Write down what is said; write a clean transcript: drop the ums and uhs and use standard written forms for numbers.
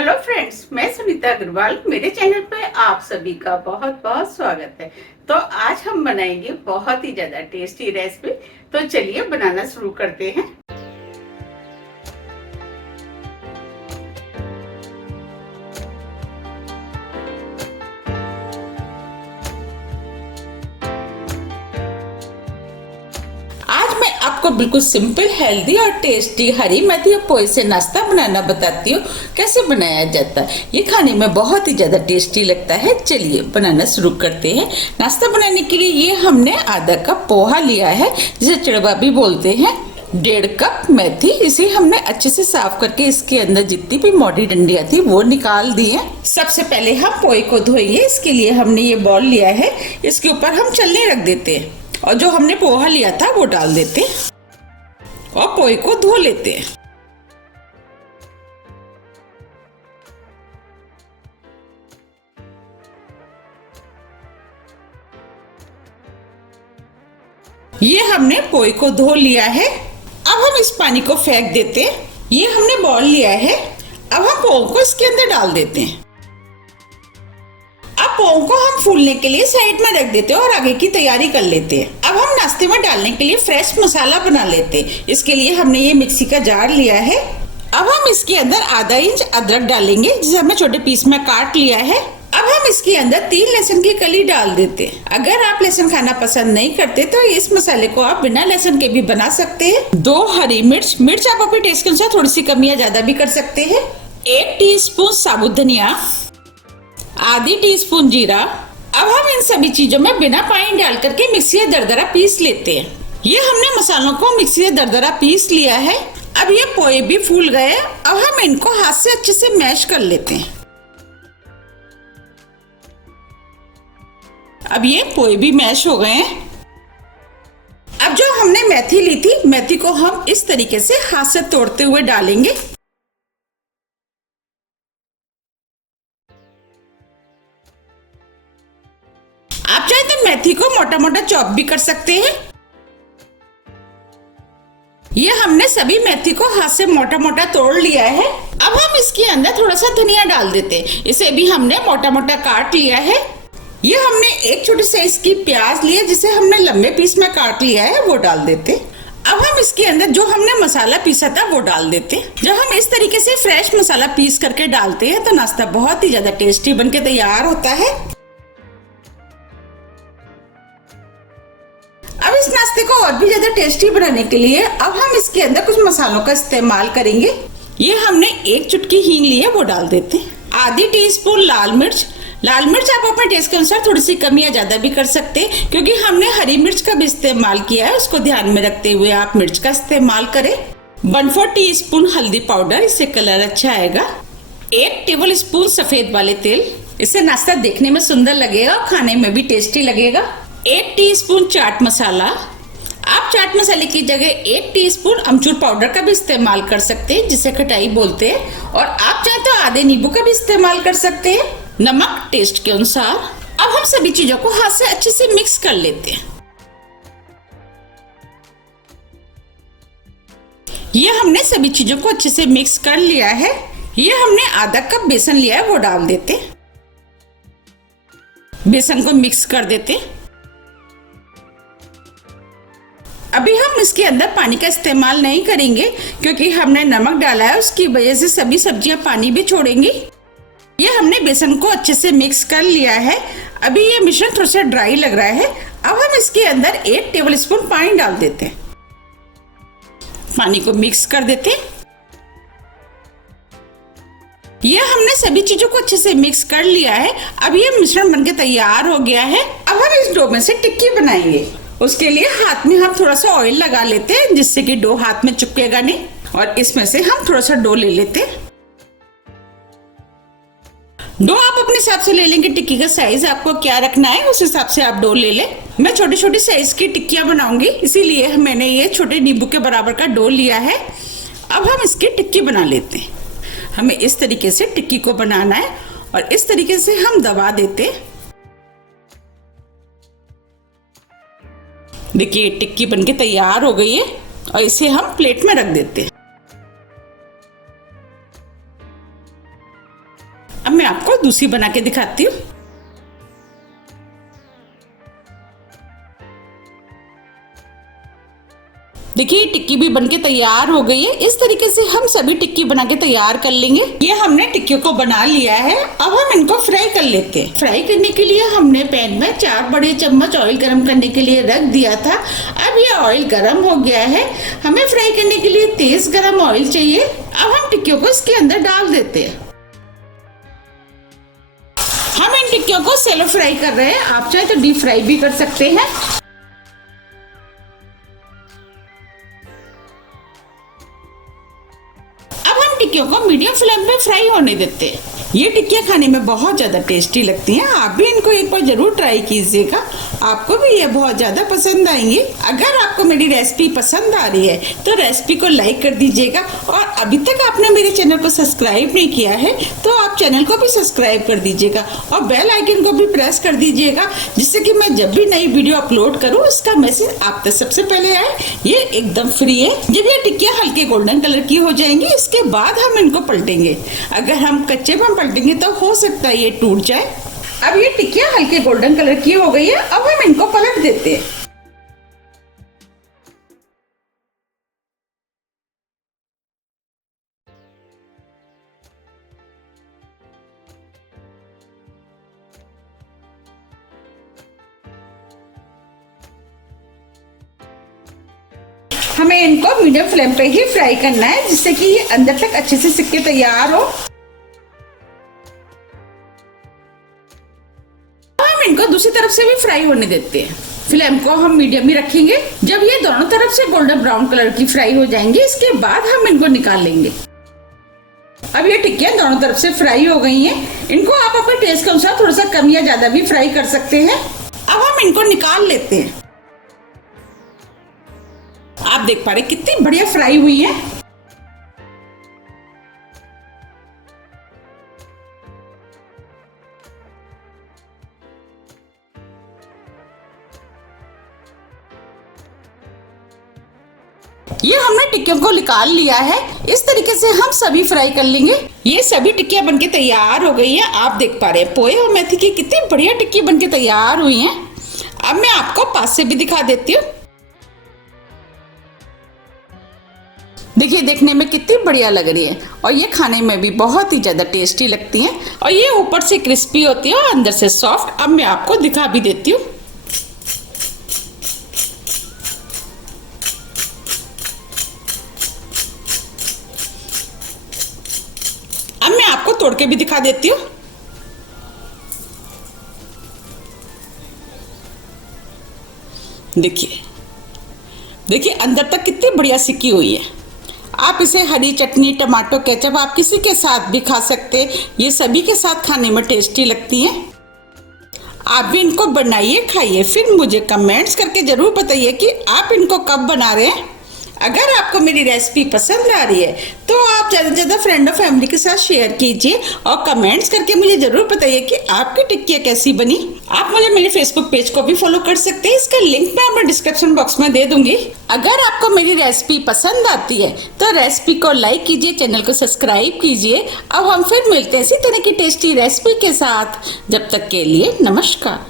Hello friends, मैं सुनीता अग्रवाल। मेरे channel पे आप सभी का बहुत बहुत स्वागत है। तो आज हम बनाएंगे बहुत ही ज्यादा टेस्टी रेसिपी। तो चलिए बनाना शुरू करते हैं। आज मैं आपको बिल्कुल सिंपल, हेल्दी और टेस्टी हरी मेथी और पोहे से नाश्ता बनाना बताती हूँ कैसे बनाया जाता है। ये खाने में बहुत ही ज़्यादा टेस्टी लगता है। चलिए बनाना शुरू करते हैं। नाश्ता बनाने के लिए ये हमने आधा कप पोहा लिया है, जिसे चिड़वा भी बोलते हैं। 1.5 कप मेथी, इसे हमने अच्छे से साफ करके इसके अंदर जितनी भी मोटी डंडियां थी वो निकाल दी है। सबसे पहले हम पोहे को धोएंगे। इसके लिए हमने ये बॉल लिया है, इसके ऊपर हम चलने रख देते हैं और जो हमने पोहा लिया था वो डाल देते और पोहे को धो लेते हैं। ये हमने पोहे को धो लिया है। अब हम इस पानी को फेंक देते हैं। ये हमने बॉल लिया है। अब हम पोहे को इसके अंदर डाल देते हैं। अब पोहे को हम फूलने के लिए साइड में रख देते हैं और आगे की तैयारी कर लेते हैं। अब हम नाश्ते में डालने के लिए फ्रेश मसाला बना लेते हैं। इसके लिए हमने ये मिक्सी का जार लिया है। अब हम इसके अंदर आधा इंच अदरक डालेंगे, जिसे हमने छोटे पीस में काट लिया है। अब हम इसके अंदर 3 लहसुन की कली डाल देते हैं। अगर आप लहसुन खाना पसंद नहीं करते तो इस मसाले को आप बिना लहसुन के भी बना सकते हैं। 2 हरी मिर्च आप अपने टेस्ट के अनुसार थोड़ी सी कमी या ज्यादा भी कर सकते हैं। 1 टीस्पून साबुत धनिया, आधी टीस्पून जीरा। अब हम इन सभी चीजों में बिना पानी डाल करके मिक्सी से दरदरा पीस लेते हैं। ये हमने मसालों को मिक्सी से दरदरा पीस लिया है। अब ये पोहे भी फूल गए। अब हम इनको हाथ से अच्छे से मैश कर लेते हैं। अब ये पोहे भी मैश हो गए हैं। अब जो हमने मेथी ली थी, मेथी को हम इस तरीके से हाथ से तोड़ते हुए डालेंगे। आप चाहे तो मेथी को मोटा मोटा चॉप भी कर सकते हैं। ये हमने सभी मेथी को हाथ से मोटा मोटा तोड़ लिया है। अब हम इसके अंदर थोड़ा सा धनिया डाल देते हैं। इसे भी हमने मोटा मोटा काट लिया है। ये हमने एक छोटी साइज की प्याज ली है, जिसे हमने लंबे पीस में काट लिया है, वो डाल देते। अब हम इसके अंदर जो हमने मसाला पीसा था वो डाल देते। जब हम इस तरीके से फ्रेश मसाला पीस करके डालते हैं तो नाश्ता बहुत ही ज्यादा टेस्टी बनके तैयार होता है। अब इस नाश्ते को और भी ज्यादा टेस्टी बनाने के लिए अब हम इसके अंदर कुछ मसालों का इस्तेमाल करेंगे। ये हमने 1 चुटकी हींग ली है, वो डाल देते। आधी टीस्पून लाल मिर्च आप अपने टेस्ट के अनुसार थोड़ी सी कमी या ज्यादा भी कर सकते हैं, क्योंकि हमने हरी मिर्च का भी इस्तेमाल किया है। उसको ध्यान में रखते हुए आप मिर्च का इस्तेमाल करें। 1/4 टीस्पून हल्दी पाउडर, इससे कलर अच्छा आएगा। 1 टेबल स्पून सफेद वाले तेल, इससे नाश्ता देखने में सुंदर लगेगा और खाने में भी टेस्टी लगेगा। 1 टीस्पून चाट मसाला। आप चाट मसाले की जगह 1 टीस्पून अमचूर पाउडर का भी इस्तेमाल कर सकते हैं, जिसे खटाई बोलते हैं। और आप चाहे तो आधे नींबू का भी इस्तेमाल कर सकते हैं। नमक टेस्ट के अनुसार। अब हम सभी चीजों को हाथ से अच्छे से मिक्स कर लेते हैं। ये हमने सभी चीजों को अच्छे से मिक्स कर लिया है। ये हमने आधा कप बेसन लिया है, वो डाल देते। बेसन को मिक्स कर देते। अभी हम इसके अंदर पानी का इस्तेमाल नहीं करेंगे, क्योंकि हमने नमक डाला है, उसकी वजह से सभी सब्जियां पानी भी छोड़ेंगी। ये हमने बेसन को अच्छे से मिक्स कर लिया है। अभी ये मिश्रण थोड़ा सा ड्राई लग रहा है। अब हम इसके अंदर 1 टेबल स्पून पानी डाल देते हैं। पानी को मिक्स कर देते। ये हमने सभी चीजों को अच्छे से मिक्स कर लिया है। अब ये मिश्रण बनके तैयार हो गया है। अब हम इस डो में से टिक्की बनाएंगे। उसके लिए हाथ में हम थोड़ा सा ऑयल लगा लेते हैं, जिससे कि डो हाथ में चिपकेगा नहीं। और इसमें से हम थोड़ा सा डो ले लेते हैं। डो आप अपने हिसाब से ले लेंगे। टिक्की का साइज आपको क्या रखना है, उस हिसाब से आप डो ले लें। मैं छोटी छोटी साइज की टिक्कियां बनाऊंगी, इसीलिए मैंने ये छोटे नींबू के बराबर का डो लिया है। अब हम इसकी टिक्की बना लेते हैं। हमें इस तरीके से टिक्की को बनाना है और इस तरीके से हम दबा देते। देखिए टिक्की बनके तैयार हो गई है और इसे हम प्लेट में रख देते हैं। अब मैं आपको दूसरी बना के दिखाती हूँ। देखिए टिक्की भी बनके तैयार हो गई है। इस तरीके से हम सभी टिक्की बना के तैयार कर लेंगे। ये हमने टिक्कियों को बना लिया है। अब हम इनको फ्राई कर लेते हैं। फ्राई करने के लिए हमने पैन में 4 बड़े चम्मच ऑयल गरम करने के लिए रख दिया था। अब ये ऑयल गरम हो गया है। हमें फ्राई करने के लिए तेज गरम ऑयल चाहिए। अब हम टिक्कियों को इसके अंदर डाल देते हैं। हम इन टिक्कियों को सेलो फ्राई कर रहे हैं। आप चाहे तो डीप फ्राई भी कर सकते हैं। टिक्कियों को मीडियम फ्लेम पे फ्राई होने देते हैं। ये टिक्कियाँ खाने में बहुत ज़्यादा टेस्टी लगती हैं। आप भी इनको एक बार जरूर ट्राई कीजिएगा, आपको भी ये बहुत ज़्यादा पसंद आएंगी। अगर आपको मेरी रेसिपी पसंद आ रही है तो रेसिपी को लाइक कर दीजिएगा, और अभी तक आपने मेरे चैनल को सब्सक्राइब नहीं किया है तो आप चैनल को भी सब्सक्राइब कर दीजिएगा और बेल आइकन को भी प्रेस कर दीजिएगा, जिससे कि मैं जब भी नई वीडियो अपलोड करूँ उसका मैसेज आप तक सबसे पहले आए। ये एकदम फ्री है। जब ये टिक्कियाँ हल्के गोल्डन कलर की हो जाएंगी इसके बाद हम इनको पलटेंगे। अगर हम कच्चे में पलटेंगे तो हो सकता है ये टूट जाए। अब ये टिक्कियाँ हल्के गोल्डन कलर की हो गई है। अब हम इनको पलट देते हैं। हमें इनको मीडियम फ्लेम पे ही फ्राई करना है, जिससे कि ये अंदर तक अच्छे से सिक के तैयार हो। हम इनको दूसरी तरफ से भी फ्राई होने देते हैं। फ्लेम को हम मीडियम ही रखेंगे। जब ये दोनों तरफ से गोल्डन ब्राउन कलर की फ्राई हो जाएंगी इसके बाद हम इनको निकाल लेंगे। अब ये टिक्कियाँ दोनों तरफ से फ्राई हो गई हैं। इनको आप अपने टेस्ट के अनुसार थोड़ा सा कम या ज्यादा भी फ्राई कर सकते हैं। अब हम इनको निकाल लेते हैं। आप देख पा रहे कितनी बढ़िया फ्राई हुई है। ये हमने टिक्कियों को निकाल लिया है। इस तरीके से हम सभी फ्राई कर लेंगे। ये सभी टिक्कियां बनके तैयार हो गई है। आप देख पा रहे हैं पोहे और मेथी की कितनी बढ़िया टिक्की बनके तैयार हुई है। अब मैं आपको पास से भी दिखा देती हूँ। देखिए देखने में कितनी बढ़िया लग रही है और ये खाने में भी बहुत ही ज़्यादा टेस्टी लगती हैं और ये ऊपर से क्रिस्पी होती है और अंदर से सॉफ्ट। अब मैं आपको दिखा भी देती हूँ। अब मैं आपको तोड़ के भी दिखा देती हूँ। देखिए देखिए अंदर तक कितनी बढ़िया सिकी हुई है। आप इसे हरी चटनी, टमाटो केचप आप किसी के साथ भी खा सकते हैं। ये सभी के साथ खाने में टेस्टी लगती हैं। आप भी इनको बनाइए, खाइए, फिर मुझे कमेंट्स करके ज़रूर बताइए कि आप इनको कब बना रहे हैं। अगर आपको मेरी रेसिपी पसंद आ रही है तो आप ज़्यादा से ज़्यादा फ्रेंड और फैमिली के साथ शेयर कीजिए और कमेंट्स करके मुझे ज़रूर बताइए कि आपकी टिक्कियाँ कैसी बनी। आप मुझे मेरे फेसबुक पेज को भी फॉलो कर सकते हैं। इसका लिंक मैं अपने डिस्क्रिप्शन बॉक्स में दे दूंगी। अगर आपको मेरी रेसिपी पसंद आती है तो रेसिपी को लाइक कीजिए, चैनल को सब्सक्राइब कीजिए। अब हम फिर मिलते हैं इसी तरह की टेस्टी रेसिपी के साथ। जब तक के लिए नमस्कार।